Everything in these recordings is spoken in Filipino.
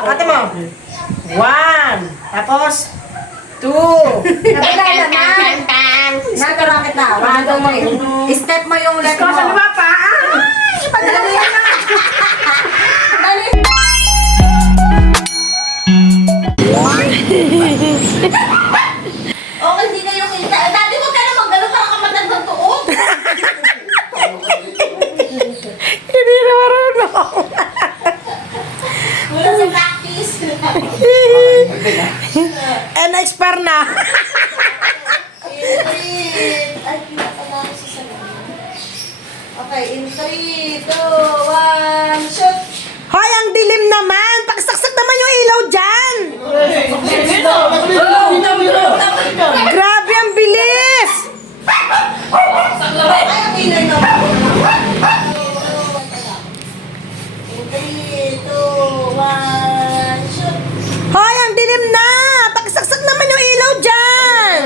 Kata mo. 1. Tapos, 2. Nabila na. Natara kita. 1, 2, 3. Step mo yung leg mo. Ano ba pa? Dali na. Dali. Okay, hindi kayo kita. Dati mo ka naman gano'n ka kamatag ng tuod. Hindi na marunong. Wala sa practice. Expert na. Ay, pinapala ako sa salon. Okay, in 3, 2, 1, shoot! Hoy, ang dilim naman. Pagsaksak naman yung ilaw dyan. Grabe, ang bilis. Ay, ang inay naman. In 3, 2, 1, shoot! Hoy, ang dilim na. Pagsaksak naman yung ilaw dyan.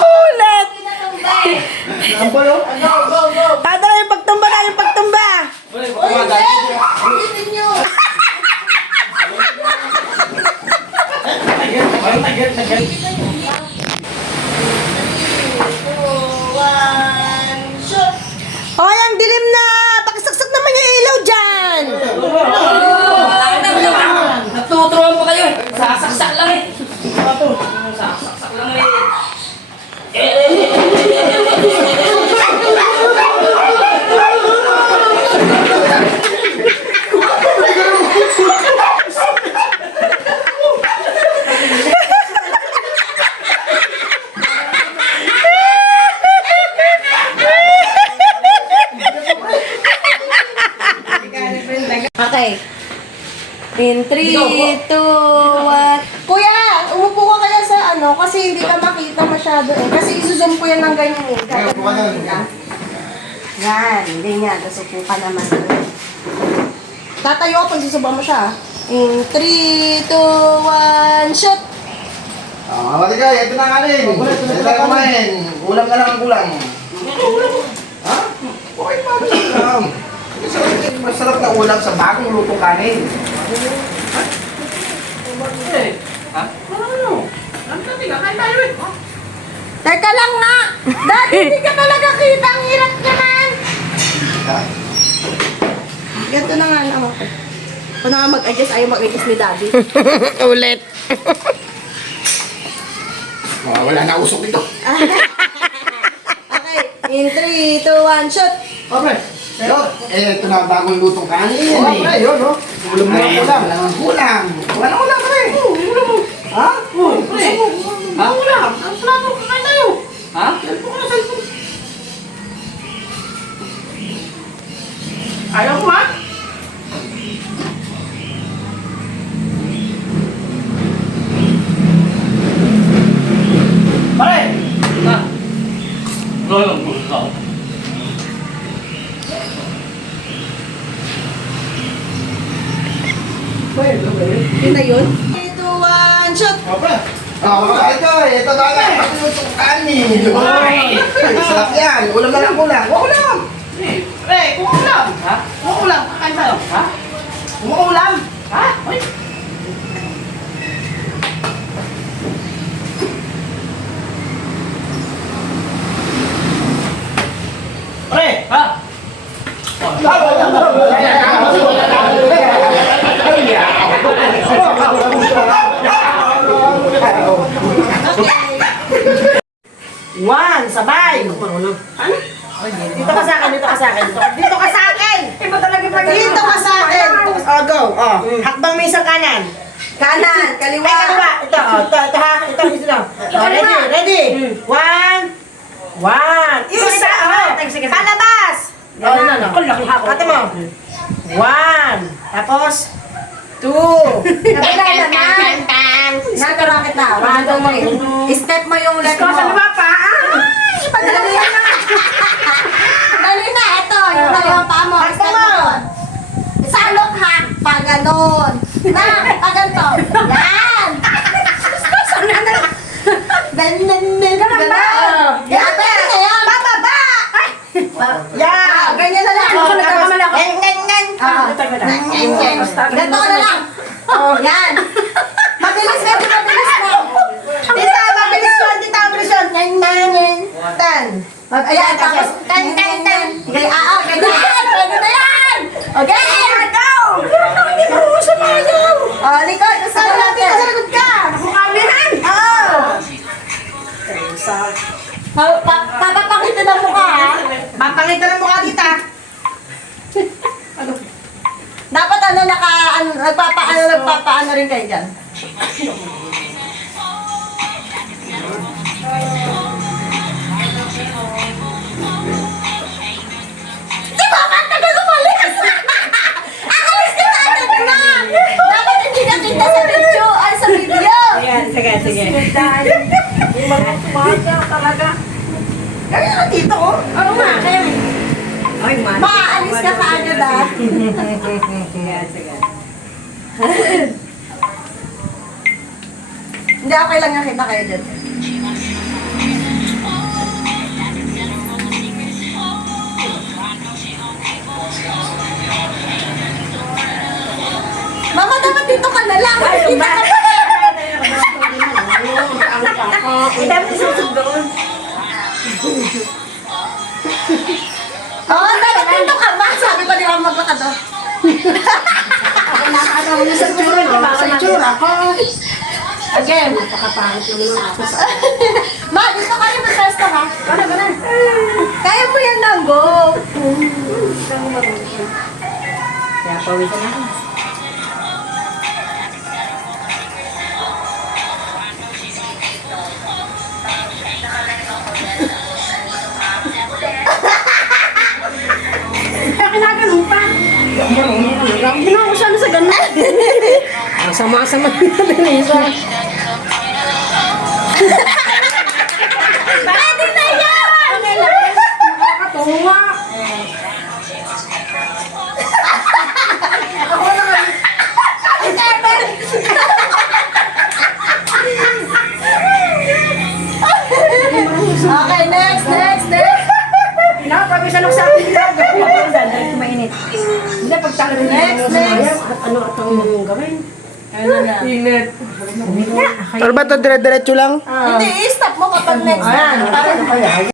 Ulit. Tadala yung pagtumba na, yung pagtumba. Uy, Sir! Ulitin nyo! Hoy, ang dilim na. Pagsaksak naman yung ilaw dyan. Natuturuan pa kayo. Sasaksak lang eh. Sasaksak lang eh. Okay. In 3, 2, 1. Kuya, umupo ka kaya sa ano, kasi hindi ka makita masyado eh. Kasi isuzoom ko yan ng ganyan eh. Kaya yan, hindi nga. Tapos upo ka naman. Tatayo ka pag susuba mo siya. In 3, 2, 1, shoot! Mawali ka, ito na kanin. Ito na kumain. Ulam na lang ang kulang. Ha? Okay pa, ulam. Masarap na ulam sa bagong lutong kanin. Ha? Ano? Ano ka tiga? Kain tayo eh. Teka lang nga! Dati hindi ka talaga kita. Ang hirap naman! Ganito na nga lang ako. Kung na nga mag-adjust, ayaw mag-adjust ni Daddy. Ulit. Wala na usok dito. Okay, in 3, 2, 1, shoot! Okay. Ito na ang bagong lutong kanin. Okay, yun, no? Ulam na lang ulam. Wala nang kulang. Wala nang ulam, pre. Ulam mo. Ha? Pre. Ha? Ulam. Ang plato. Kain tayo. Ha? Cellphone ka na cellphone. Ayaw mo ha? Pare! Ha? Rolong mo ito. Yun na yun? 3, 2, 1, shoot! Ito na lang. Bagong lutong kanin. Sarap yan. Ulam na lang kulang. Ulam. Pre, kumukulam. Ha? Kumukulam. Kakain tayo. Ha? Kumukulam. Ha? Uy. Pre, ha? One, sabay. Dito ka sa akin, dito ka sa akin. Dito ka sa akin. Iba talaga Dito ka sa akin. Oh, go. Oh, hakbang mo isang kanan. Kanan, kaliwa. Ay, kaliwa. Ito, oh, ito ha. Ito lang. Oh, ready, ready. 1. Isa. Oh, palabas. Oh, no. Kata mo. 1. Tapos, Kabila na. Natara kita. 1, 2, 3. Step mo yung leg mo. Ano ba pa? Dali na. Dali na. Ito. Yung dalawang paa mo. Step mo doon. Salok ha. Pag ganon. Na. Pag ganito. Yan. Ganon. Yan. Pwede na yan. Bababa. Yan! Ganyan na lang. Oh, nagkakamali ako. Ganito ka na lang. Yan. Mabilis na. Mabilis na. Tita, mabilis yun! Tita, mabilis yun! Tan! Ayan, tapos, tan. Ganyan, ganyan. Pwede na yan. Okay. Hindi ko sa mayaw! Likod. Sa likod. Sa likod ka. Mukhabihan! Papapakita ng mukha, ha? Mapangita ng mukha, tita! Dapat nagpapaano rin kayo dyan. Di ba? Ang tagal umalis! Akalis ka na agad na! Dapat hindi ka kita sa video. Ay, sa video. Sige. Yung mga tumaga talaga. Ganyan ka dito, oh. Oo nga, kaya maalis ka kaagad, ah. Hindi, okay lang nakita kayo dyan. Mama, dapat dito ka na lang. Kita ka pa. Dapat isusog doon. Oo, dapat dito ka, ma. Sabi ko, di ako maglakad, oh. Nakakatawa mo sa tsura, di ba? Sa tsura ko. Again. Ma, dito ka rin mag-resto, ha? Kaya mo yan lang, go. Kaya pawisan ako. Kinaganon pa. Ginawa ko siya sa ganun. Sama-sama natin isa. Pwede na yan! Nakakatawa. Okay, next. Pinapawisan ako sa akin. Dahil mainit. Hindi, pagtalo rin. Next. Ano itong gawin? Ano na? Init. Ano ba ito? Dire-diretso lang? Hindi, i-stop mo kapag next. Ayan.